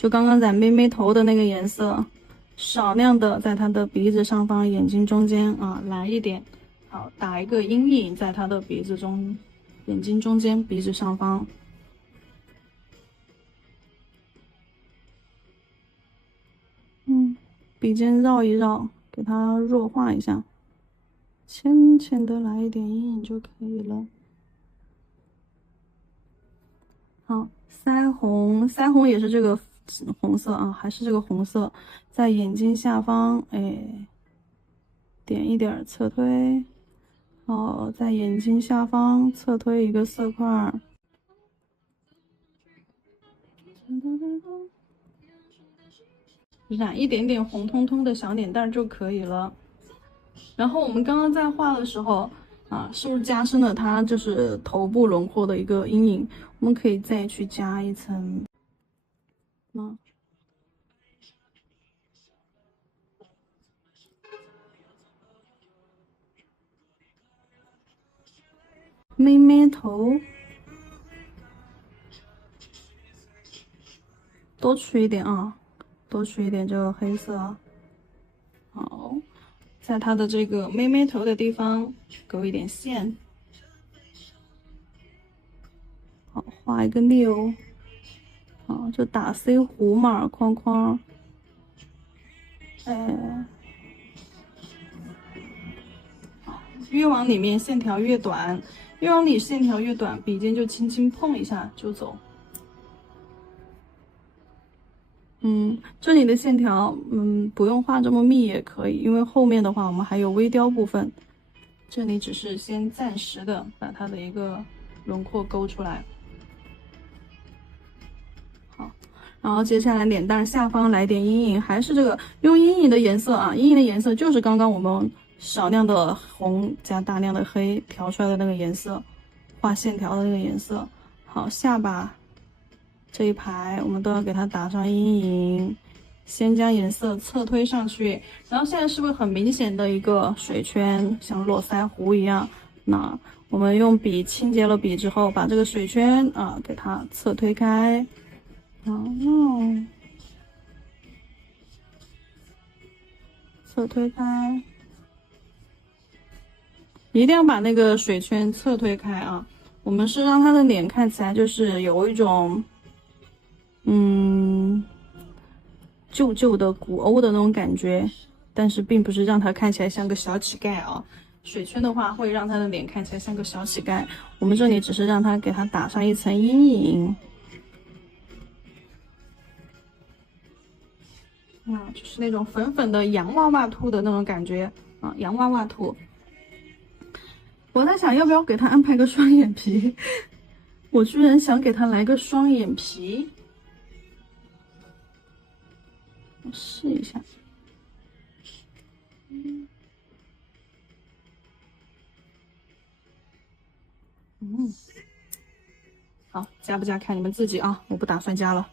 就刚刚在妹妹头的那个颜色，少量的在她的鼻子上方、眼睛中间啊来一点，好，打一个阴影在她的鼻子中、眼睛中间、鼻子上方。笔尖绕一绕，给它弱化一下，浅浅的来一点阴影就可以了。好，腮红，腮红也是这个红色啊，还是这个红色，在眼睛下方，哎，点一点侧推。好，在眼睛下方侧推一个色块。染一点点红彤彤的小脸蛋就可以了。然后我们刚刚在画的时候啊，是不是加深了它就是头部轮廓的一个阴影？我们可以再去加一层。妹妹头，多取一点啊，多取一点这个黑色。好，在它的这个妹妹头的地方勾一点线。好，画一个6。好，就打 C 弧嘛，框框。越往里面线条越短，越往里线条越短，笔尖就轻轻碰一下就走。这里的线条，不用画这么密也可以，因为后面的话我们还有微雕部分，这里只是先暂时的把它的一个轮廓勾出来。好，然后接下来脸蛋下方来点阴影，还是这个用阴影的颜色啊，阴影的颜色就是刚刚我们少量的红加大量的黑调出来的那个颜色，画线条的那个颜色。好，下巴这一排我们都要给它打上阴影，先将颜色侧推上去，然后现在是不是很明显的一个水圈，像络腮胡一样？那我们用笔清洁了笔之后，把这个水圈啊给它侧推开。侧推开，一定要把那个水圈侧推开啊！我们是让他的脸看起来就是有一种，旧旧的古欧的那种感觉，但是并不是让他看起来像个小乞丐啊。水圈的话会让他的脸看起来像个小乞丐，我们这里只是让他给他打上一层阴影。就是那种粉粉的洋娃娃兔的那种感觉啊，洋娃娃兔。我在想要不要给他安排个双眼皮，我居然想给他来个双眼皮，我试一下。好，加不加看你们自己啊，我不打算加了。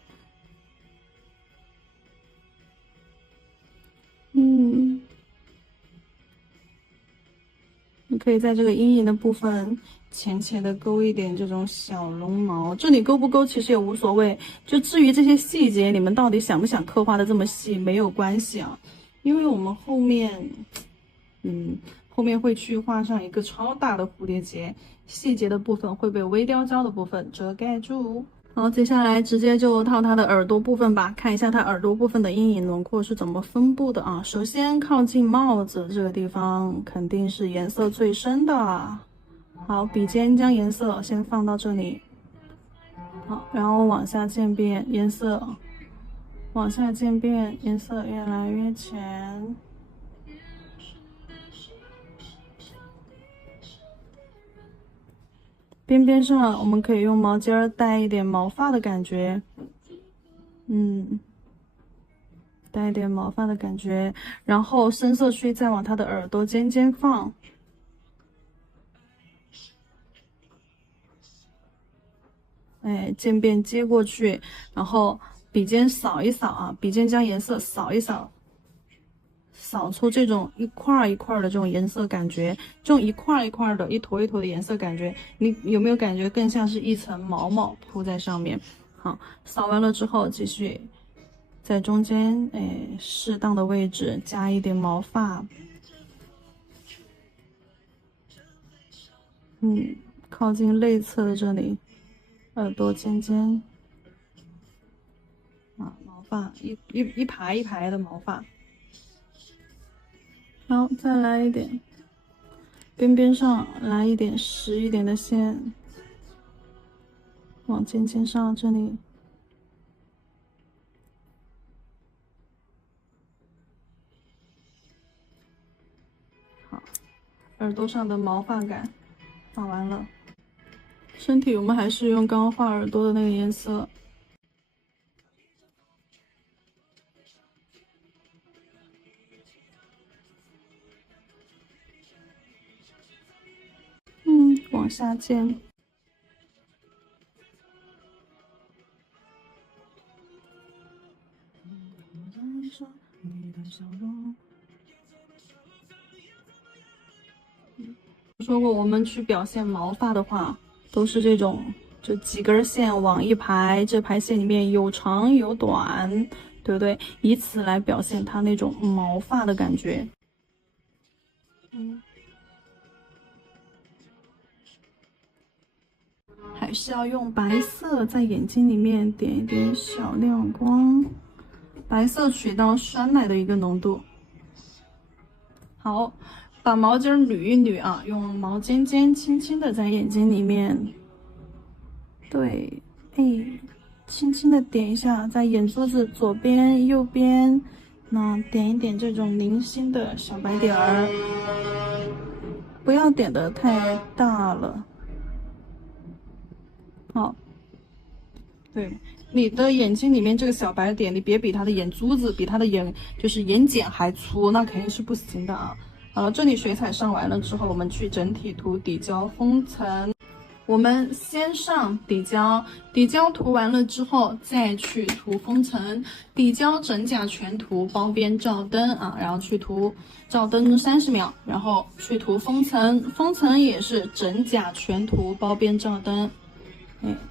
你可以在这个阴影的部分浅浅的勾一点这种小绒毛，这里勾不勾其实也无所谓。就至于这些细节，你们到底想不想刻画的这么细，没有关系啊，因为我们后面，后面会去画上一个超大的蝴蝶结，细节的部分会被微雕胶的部分遮盖住。好，接下来直接就套它的耳朵部分吧，看一下它耳朵部分的阴影轮廓是怎么分布的啊。首先靠近帽子这个地方肯定是颜色最深的。好，笔尖将颜色先放到这里，好，然后往下渐变，颜色往下渐变，颜色越来越浅。边边上我们可以用毛尖带一点毛发的感觉，带一点毛发的感觉，然后深色区再往它的耳朵尖尖放，渐变接过去，然后笔尖扫一扫啊，笔尖将颜色扫一扫，扫出这种一块一块的这种颜色感觉，这种一块一块的、一坨一坨的颜色感觉，你有没有感觉更像是一层毛毛铺在上面？好，扫完了之后继续在中间，哎，适当的位置加一点毛发，靠近内侧的这里，耳朵尖尖，啊，毛发一排一排的毛发。好，再来一点，边边上来一点实一点的线，往尖尖上这里。好，耳朵上的毛发感画完了。身体我们还是用刚刚画耳朵的那个颜色。往下渐。说过，我们去表现毛发的话，都是这种，就几根线往一排，这排线里面有长有短，对不对？以此来表现它那种毛发的感觉。还是要用白色在眼睛里面点一点小亮光，白色起到酸奶的一个浓度。好，把毛巾捋一捋啊，用毛尖尖轻轻的在眼睛里面，对，哎，轻轻的点一下，在眼珠子左边、右边，那点一点这种零星的小白点儿，不要点的太大了。好，对，你的眼睛里面这个小白点，你别比他的眼珠子，比他的就是眼睑还粗，那肯定是不行的啊。好了，这里水彩上完了之后，我们去整体涂底胶封层。我们先上底胶，底胶涂完了之后，再去涂封层。底胶整甲全涂，包边照灯啊，然后去涂照灯30秒，然后去涂封层。封层也是整甲全涂，包边照灯。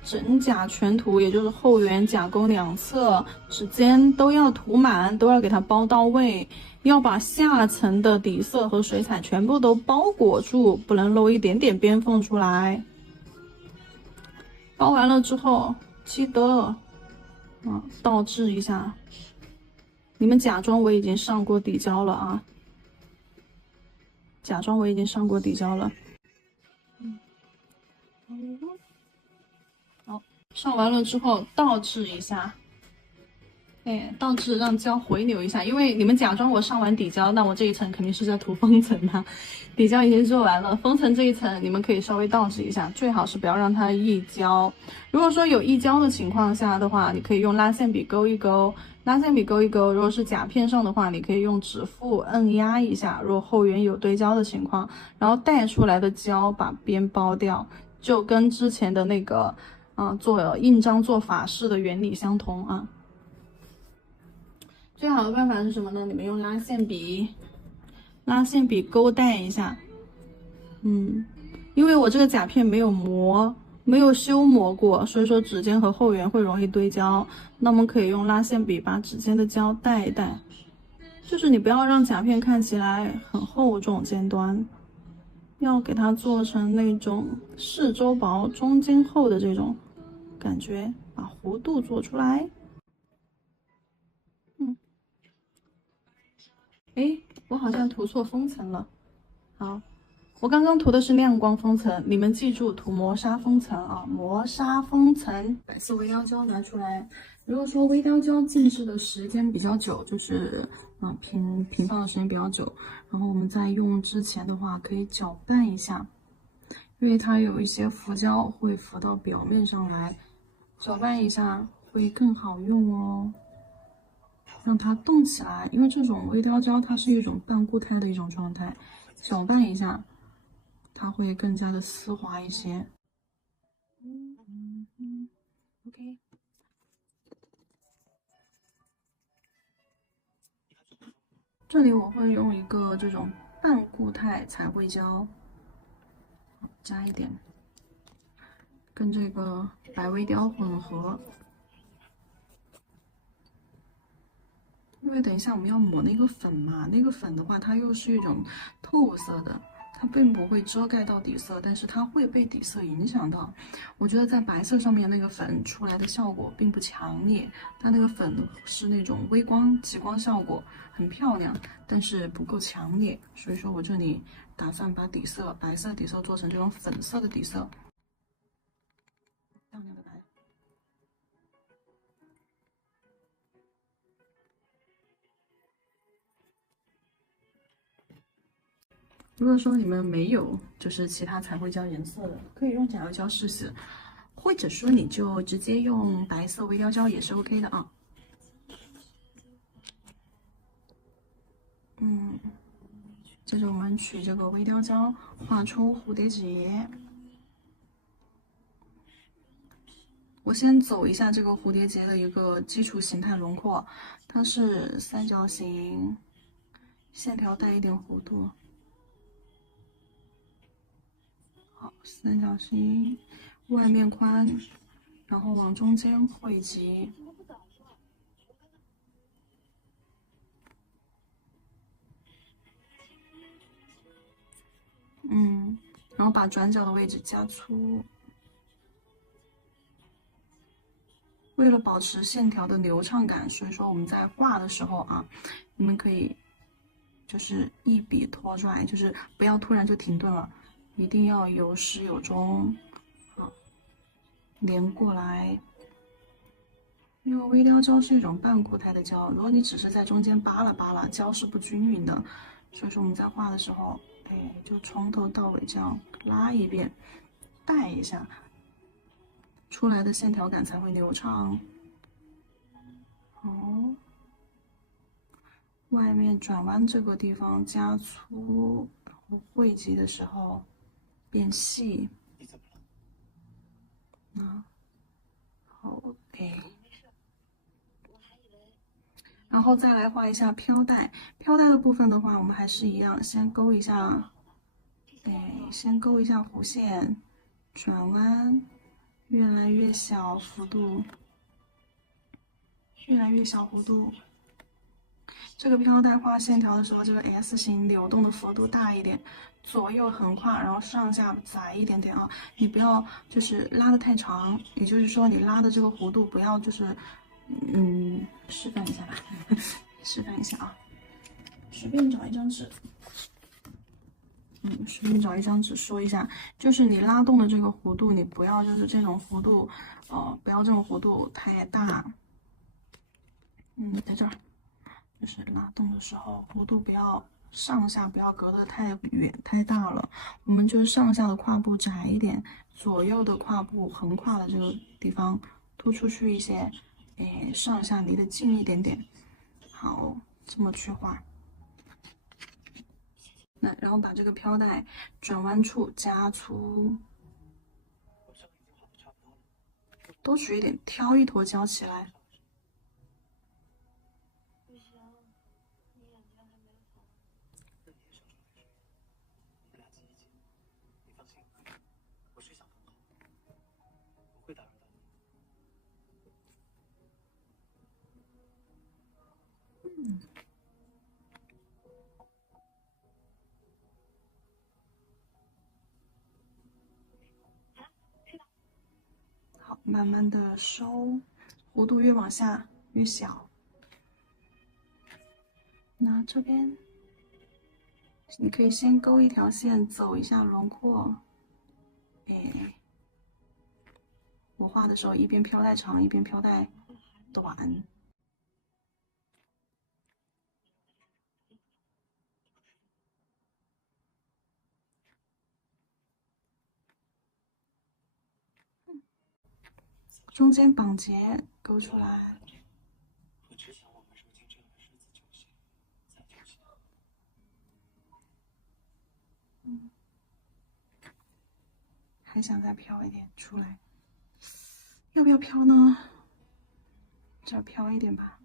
整甲全涂，也就是后缘、甲沟两侧、指尖都要涂满，都要给它包到位，要把下层的底色和水彩全部都包裹住，不能露一点点边缝出来。包完了之后，记得，倒置一下。你们假装我已经上过底胶了啊，假装我已经上过底胶了。好，上完了之后倒置一下。倒置让胶回流一下，因为你们假装我上完底胶，那我这一层肯定是在涂封层的，底胶已经做完了，封层这一层你们可以稍微倒置一下，最好是不要让它溢胶。如果说有溢胶的情况下的话，你可以用拉线笔勾一勾，拉线笔勾一勾。如果是甲片上的话，你可以用指腹摁压一下，如果后缘有堆胶的情况，然后带出来的胶把边包掉，就跟之前的那个做印章做法式的原理相同啊。最好的办法是什么呢？你们用拉线笔勾带一下，因为我这个甲片没有磨，没有修磨过，所以说指尖和后缘会容易堆胶。那我们可以用拉线笔把指尖的胶带一带，就是你不要让甲片看起来很厚重尖端，要给它做成那种四周薄、中间厚的这种感觉，把弧度做出来。我好像涂错封层了。好，我刚刚涂的是亮光封层，你们记住涂磨砂封层啊！磨砂封层，白色微雕胶拿出来。如果说微雕胶静置的时间比较久，就是平放的时间比较久，然后我们在用之前的话，可以搅拌一下，因为它有一些浮胶会浮到表面上来，搅拌一下会更好用哦。让它动起来，因为这种微雕胶它是一种半固态的一种状态，搅拌一下，它会更加的丝滑一些。OK， 这里我会用一个这种半固态彩绘胶，加一点，跟这个白微雕混合。因为等一下我们要抹那个粉嘛，那个粉的话，它又是一种透色的，它并不会遮盖到底色，但是它会被底色影响到。我觉得在白色上面那个粉出来的效果并不强烈，它那个粉是那种微光极光效果，很漂亮，但是不够强烈。所以说我这里打算把底色白色底色做成这种粉色的底色，亮亮的白。如果说你们没有就是其他彩绘胶颜色的，可以用甲油胶试试，或者说你就直接用白色微雕胶也是 OK 的啊。接着我们取这个微雕胶画出蝴蝶结。我先走一下这个蝴蝶结的一个基础形态轮廓，它是三角形，线条带一点弧度。好，三角形，外面宽，然后往中间汇集。然后把转角的位置加粗。为了保持线条的流畅感，所以说我们在画的时候啊，你们可以就是一笔拖拽，就是不要突然就停顿了，一定要有始有终，好，连过来。因为微雕胶是一种半固态的胶，如果你只是在中间扒拉扒拉，胶是不均匀的，所以说我们在画的时候，就从头到尾这样拉一遍，带一下，出来的线条感才会流畅。好，外面转弯这个地方加粗，然后汇集的时候变细。啊，好，然后再来画一下飘带。飘带的部分的话，我们还是一样，先勾一下，先勾一下弧线，转弯，越来越小幅度，越来越小幅度。这个飘带画线条的时候，这个 S 型流动的幅度大一点，左右横跨，然后上下窄一点点啊。你不要就是拉的太长，也就是说你拉的这个弧度不要就是，示范一下吧，示范一下啊。随便找一张纸，随便找一张纸说一下，就是你拉动的这个弧度，你不要就是这种弧度，不要这种弧度太大。在这儿。就是拉动的时候，弧度不要上下不要隔得太远太大了，我们就是上下的跨步窄一点，左右的跨步横跨的这个地方突出去一些，上下离得近一点点。好，这么去画。那然后把这个飘带转弯处加粗，多取一点，挑一坨胶起来。好，慢慢的收，弧度越往下越小。那这边你可以先勾一条线，走一下轮廓。我画的时候一边飘带长，一边飘带短。中间绑结勾出来。还想再飘一点出来，要不要飘呢？这儿飘一点吧。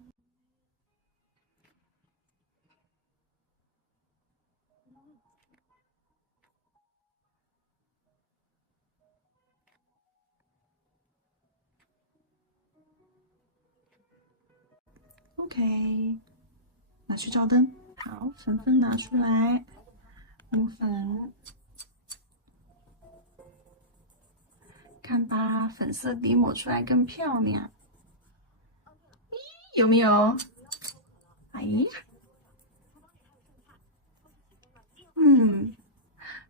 OK，拿去照灯。好，粉粉拿出来，抹粉，看吧，粉色底抹出来更漂亮，有没有？哎呀，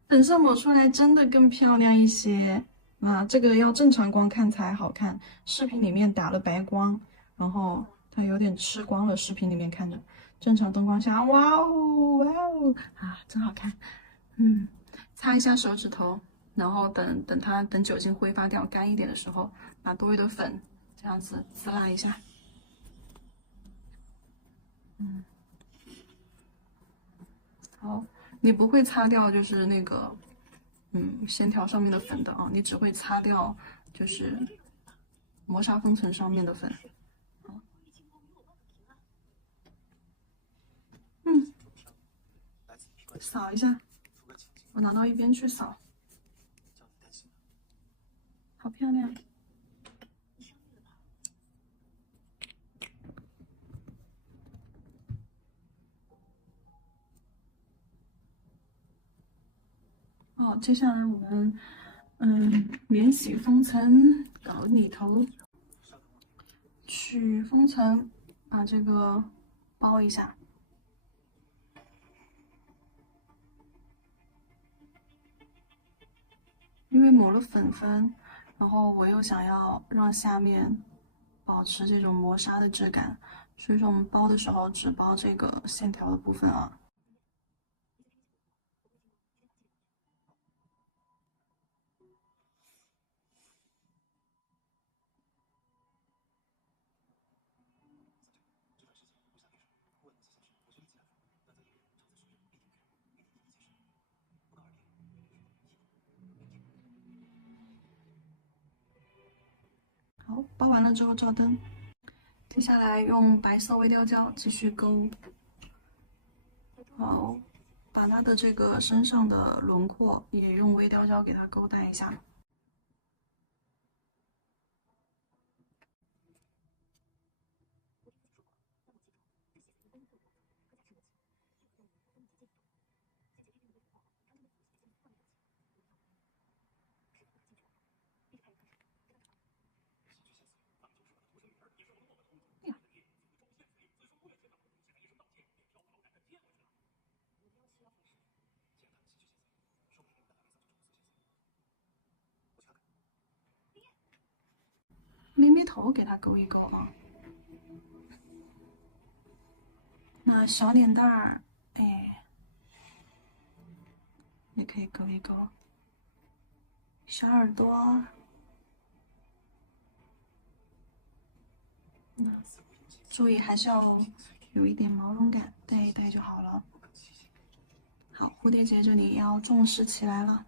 粉色抹出来真的更漂亮一些。啊，这个要正常光看才好看，视频里面打了白光，然后它有点吃光了。视频里面看着，正常灯光下，哇哦哇哦啊，真好看。擦一下手指头，然后等酒精挥发掉干一点的时候，把多余的粉这样子滋啦一下。好，你不会擦掉就是那个线条上面的粉的啊，你只会擦掉就是磨砂封层上面的粉。扫一下，我拿到一边去扫，好漂亮。好，接下来我们免洗封层，搞里头，取封层，把这个包一下。因为抹了粉粉，然后我又想要让下面保持这种磨砂的质感，所以说我们包的时候只包这个线条的部分啊。好，包完了之后照灯，接下来用白色微雕胶继续勾。好，把它的这个身上的轮廓也用微雕胶给它勾带一下。咪咪头给它勾一勾啊。那小脸蛋儿，哎，也可以勾一勾。小耳朵，注意还是要有一点毛绒感，带一带就好了。好，蝴蝶结这里要重视起来了。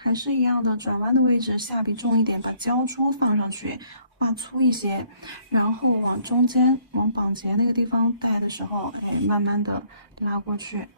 还是一样的，转弯的位置下笔重一点，把胶珠放上去，画粗一些，然后往中间往绑结那个地方带的时候，哎，慢慢的拉过去。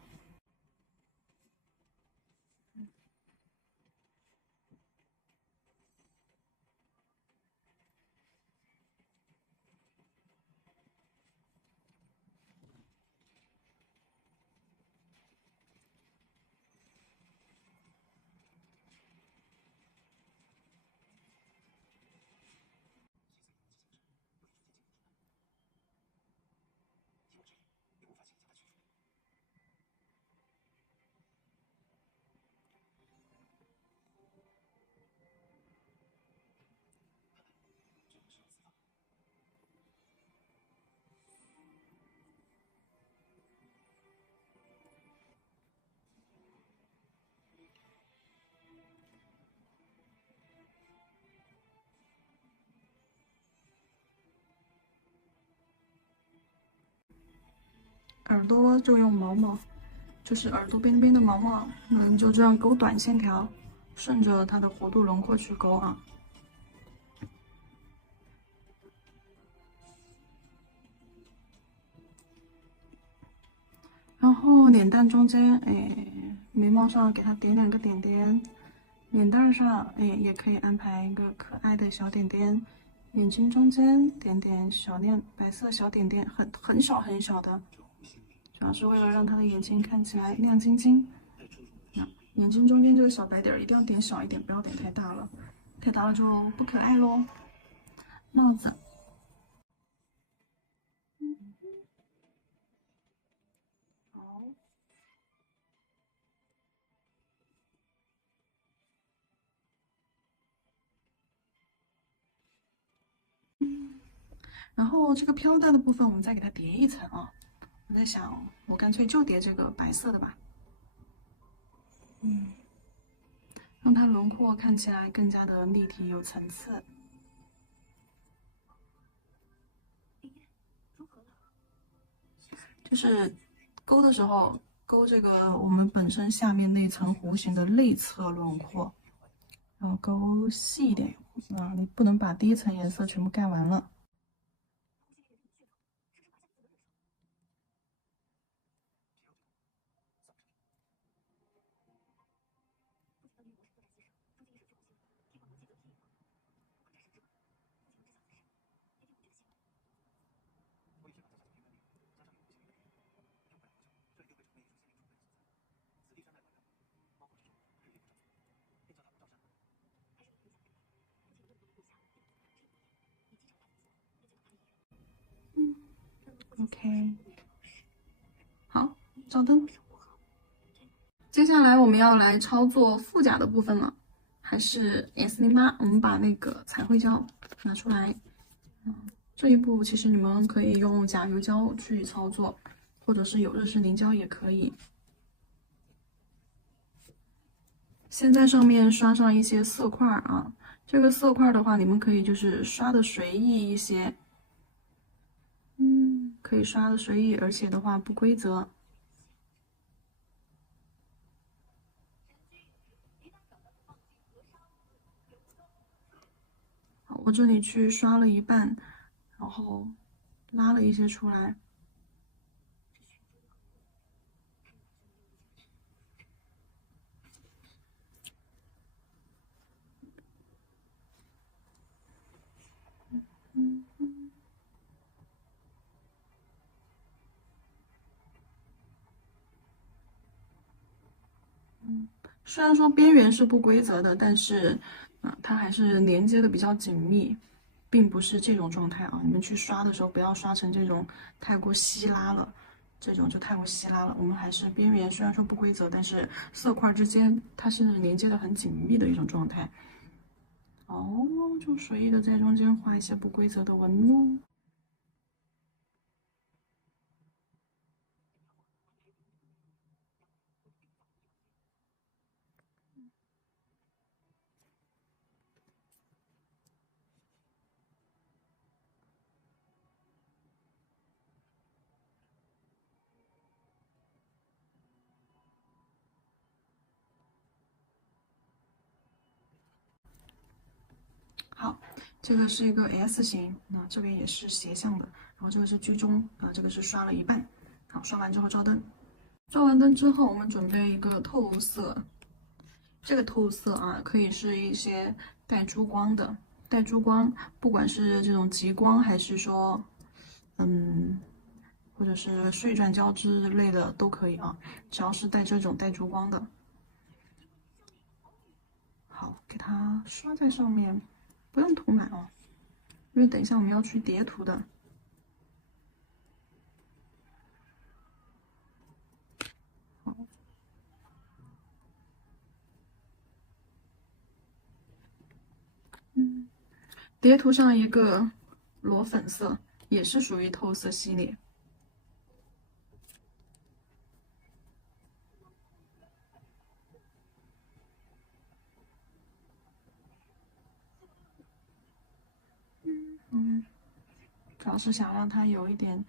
耳朵就用毛毛，就是耳朵边边的毛毛，就这样勾短线条，顺着它的弧度轮廓去勾啊。然后脸蛋中间，哎，眉毛上给它点两个点点，脸蛋上，哎，也可以安排一个可爱的小点点，眼睛中间点点小亮白色小点点，很小很小的，主要是为了让他的眼睛看起来亮晶晶。眼睛中间这个小白点一定要点小一点，不要点太大了，太大了就不可爱喽。帽子，好。然后这个飘带的部分，我们再给它叠一层啊。我在想，我干脆就叠这个白色的吧。让它轮廓看起来更加的立体有层次。就是勾的时候，勾这个我们本身下面那层弧形的内侧轮廓，然后勾细一点啊，你不能把第一层颜色全部盖完了。OK， 好，照灯。接下来我们要来操作腹甲的部分了，还是 S08，我们把那个彩绘胶拿出来。这一步其实你们可以用甲油胶去操作，或者是有日式凝胶也可以。先在上面刷上一些色块啊，这个色块的话，你们可以就是刷的随意一些，可以刷的随意，而且的话不规则。好，我这里去刷了一半，然后拉了一些出来。虽然说边缘是不规则的，但是，它还是连接的比较紧密，并不是这种状态啊。你们去刷的时候，不要刷成这种太过稀拉了，这种就太过稀拉了。我们还是边缘虽然说不规则，但是色块之间它是连接的很紧密的一种状态。哦，就随意的在中间画一些不规则的纹路。好，这个是一个 S 型，那这边也是斜向的，然后这个是居中，这个是刷了一半。好，刷完之后照灯，照完灯之后，我们准备一个透色。这个透色啊，可以是一些带珠光的，带珠光，不管是这种极光，还是说，或者是碎钻胶之类的都可以啊，只要是带这种带珠光的。好，给它刷在上面，不用涂满哦，因为等一下我们要去叠涂的。叠涂上一个裸粉色，也是属于透色系列。主要是想让它有一点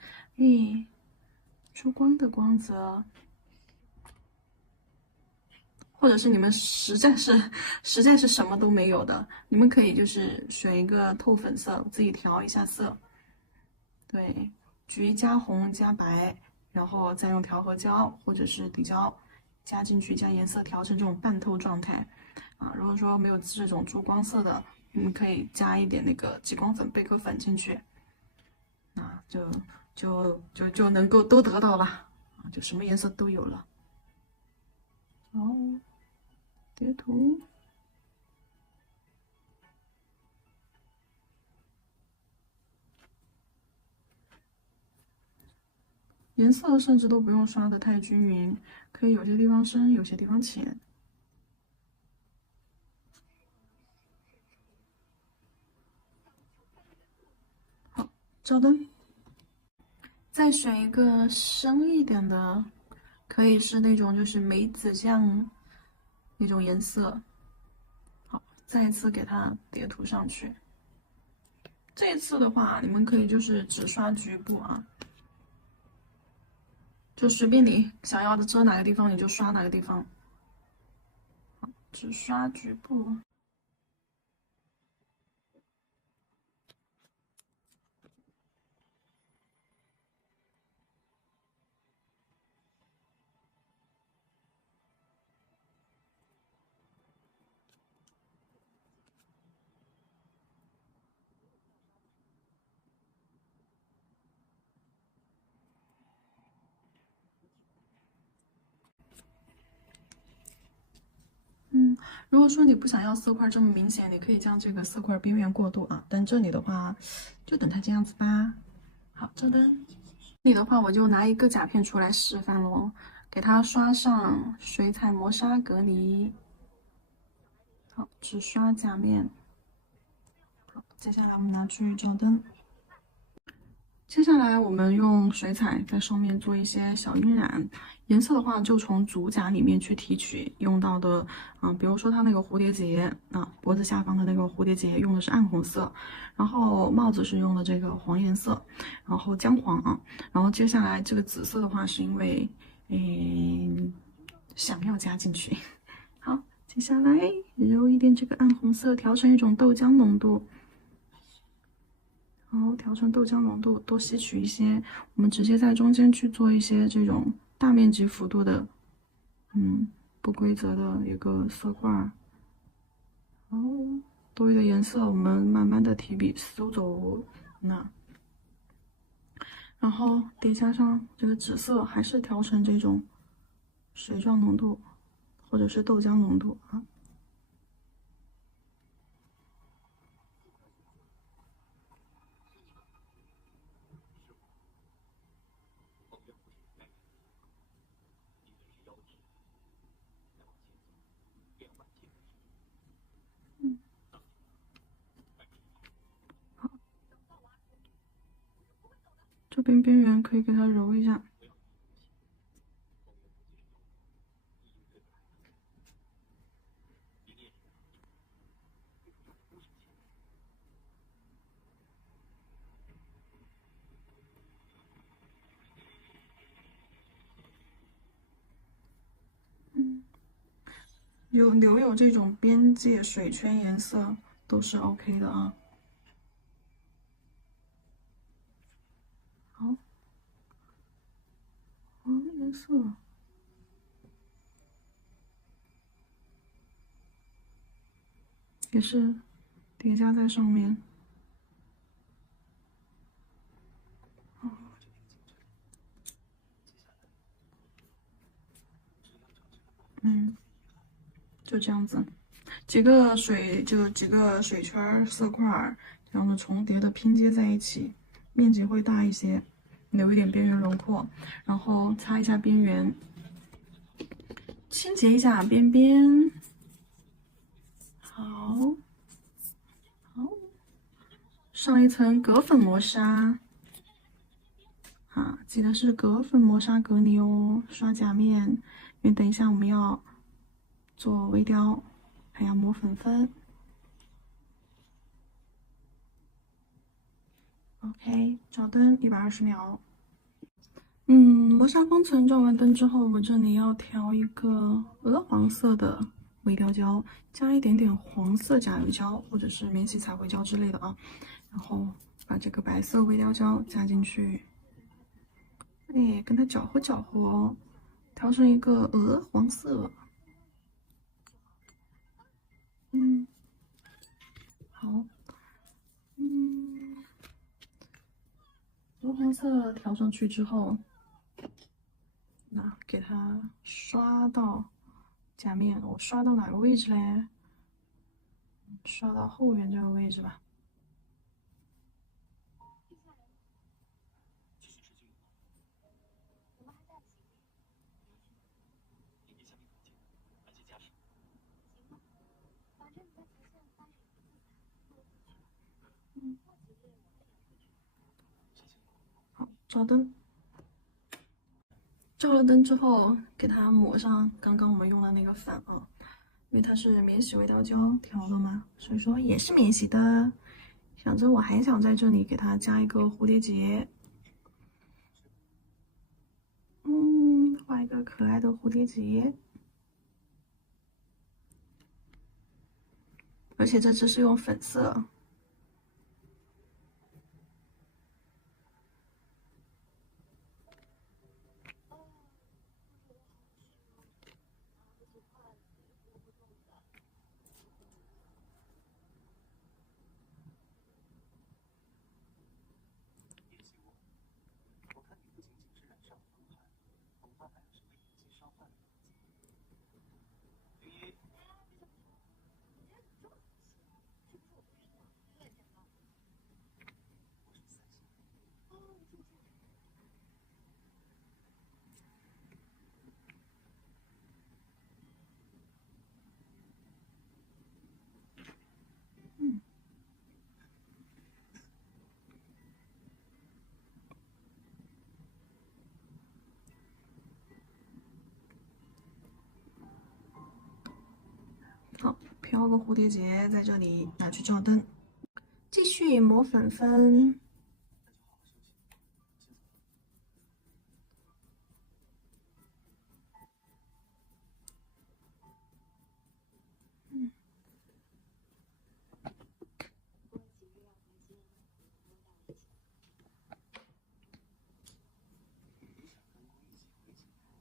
珠光的光泽，或者是你们实在是什么都没有的，你们可以就是选一个透粉色，自己调一下色。对，橘加红加白，然后再用调和胶或者是底胶加进去，将颜色调成这种半透状态。如果说没有这种珠光色的，你们可以加一点那个极光粉、贝壳粉进去，啊，就能够都得到了，啊，就什么颜色都有了。哦，叠图。颜色甚至都不用刷的太均匀，可以有些地方深，有些地方浅。好，照灯。再选一个深一点的，可以是那种就是梅子酱那种颜色。好，再一次给它叠涂上去。这次的话，你们可以就是只刷局部啊。就随便你想要的遮哪个地方，你就刷哪个地方。好，只刷局部。如果说你不想要色块这么明显，你可以将这个色块边缘过渡啊。但这里的话，就等它这样子吧。好，这灯。这里的话，我就拿一个甲片出来示范喽，给它刷上水彩磨砂隔离。好，只刷甲面。好，接下来我们拿去照灯。接下来我们用水彩在上面做一些小晕染，颜色的话就从主甲里面去提取用到的，比如说它那个蝴蝶结脖子下方的那个蝴蝶结用的是暗红色，然后帽子是用的这个黄颜色，然后姜黄然后接下来这个紫色的话是因为想要加进去，好，接下来揉一点这个暗红色，调成一种豆浆浓度。然后调成豆浆浓度，多吸取一些。我们直接在中间去做一些这种大面积幅度的，不规则的一个色块。多余的颜色我们慢慢的提笔搜走，然后叠加上这个紫色，还是调成这种水状浓度，或者是豆浆浓度啊。这边边缘可以给它揉一下。留有这种边界水圈颜色都是 OK 的啊。好，黄颜色也是叠加在上面。就这样子，几个水圈色块，然后重叠的拼接在一起，面积会大一些，留一点边缘轮廓，然后擦一下边缘，清洁一下边边。好，上一层隔粉磨砂。记得是隔粉磨砂隔离哦，刷甲面，因为等一下我们要做微雕，还要磨粉分。OK，照灯120秒。磨砂封层照完灯之后，我这里要调一个鹅黄色的微雕胶，加一点点黄色甲油胶或者是免洗彩绘胶之类的啊，然后把这个白色微雕胶加进去，跟它搅和搅和，调成一个鹅黄色。好，鹅黄色调上去之后，那给它刷到甲面，我刷到哪个位置嘞？刷到后缘这个位置吧。好，照灯。照了灯之后，给它抹上刚刚我们用的那个粉啊，因为它是免洗微调胶调的嘛，所以说也是免洗的。想着我还想在这里给它加一个蝴蝶结，画一个可爱的蝴蝶结，而且这只是用粉色。好，飘个蝴蝶结在这里拿去照灯，继续抹粉粉。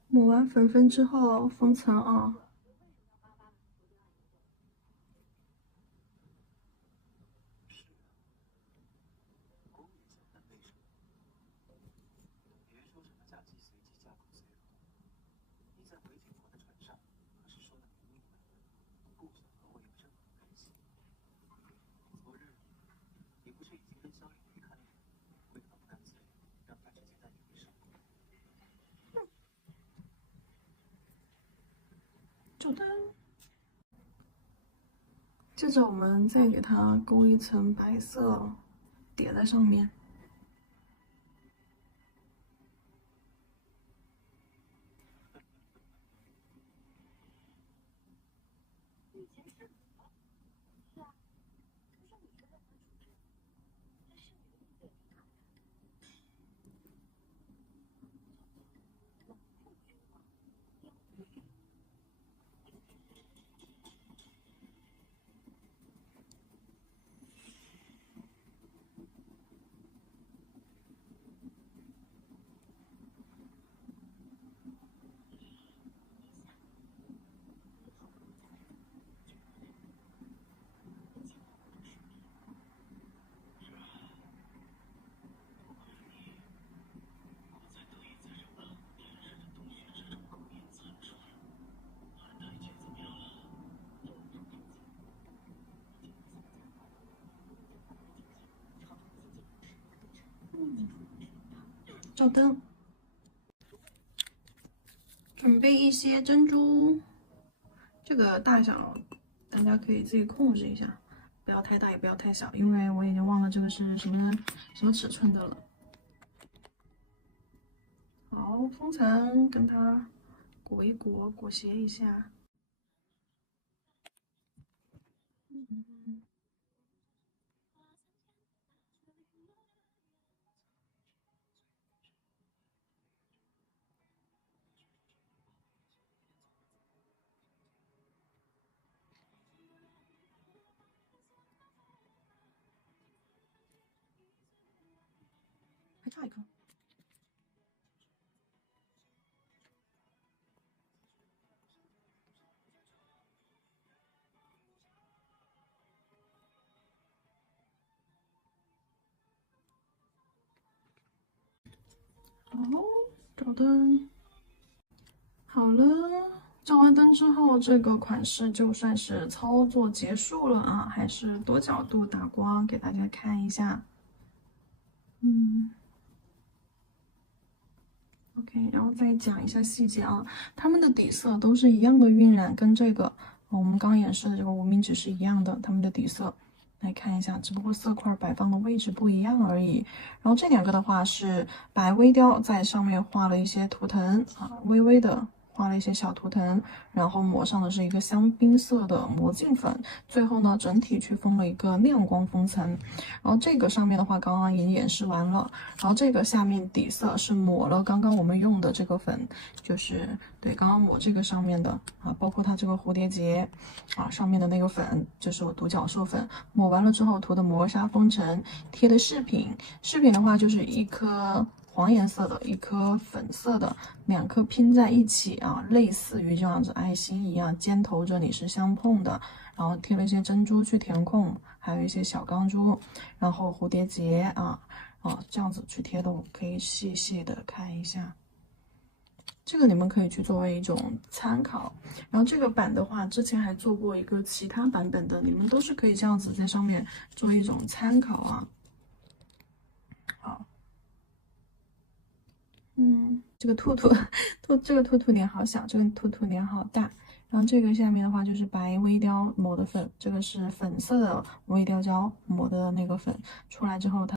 抹完粉粉之后封层啊。照灯。接着我们再给它勾一层白色，叠在上面。照灯，准备一些珍珠，这个大小大家可以自己控制一下，不要太大也不要太小，因为我已经忘了这个是什么尺寸的了。好，封层跟它裹一裹，裹挟一下。还差一颗。哦，照灯。好了，照完灯之后，这个款式就算是操作结束了啊，还是多角度打光给大家看一下。OK，然后再讲一下细节啊，它们的底色都是一样的晕染，跟这个我们刚演示的这个无名指是一样的，它们的底色来看一下，只不过色块摆放的位置不一样而已。然后这两个的话是白微雕在上面画了一些图腾啊，微微的画了一些小图腾，然后抹上的是一个香槟色的魔镜粉，最后呢整体去封了一个亮光封层。然后这个上面的话刚刚已经演示完了，然后这个下面底色是抹了刚刚我们用的这个粉，就是对刚刚抹这个上面的啊，包括它这个蝴蝶结啊上面的那个粉，就是我独角兽粉，抹完了之后涂的磨砂封尘，贴的饰品，饰品的话就是一颗黄颜色的，一颗粉色的，两颗拼在一起啊，类似于这样子爱心一样，尖头这里是相碰的，然后贴了一些珍珠去填空，还有一些小钢珠，然后蝴蝶结这样子去贴的，我可以细细的看一下。这个你们可以去作为一种参考，然后这个版的话，之前还做过一个其他版本的，你们都是可以这样子在上面做一种参考啊。好。这个这个兔兔脸好小，这个兔兔脸好大。然后这个下面的话就是白微雕抹的粉，这个是粉色的微雕胶抹的那个粉，出来之后它。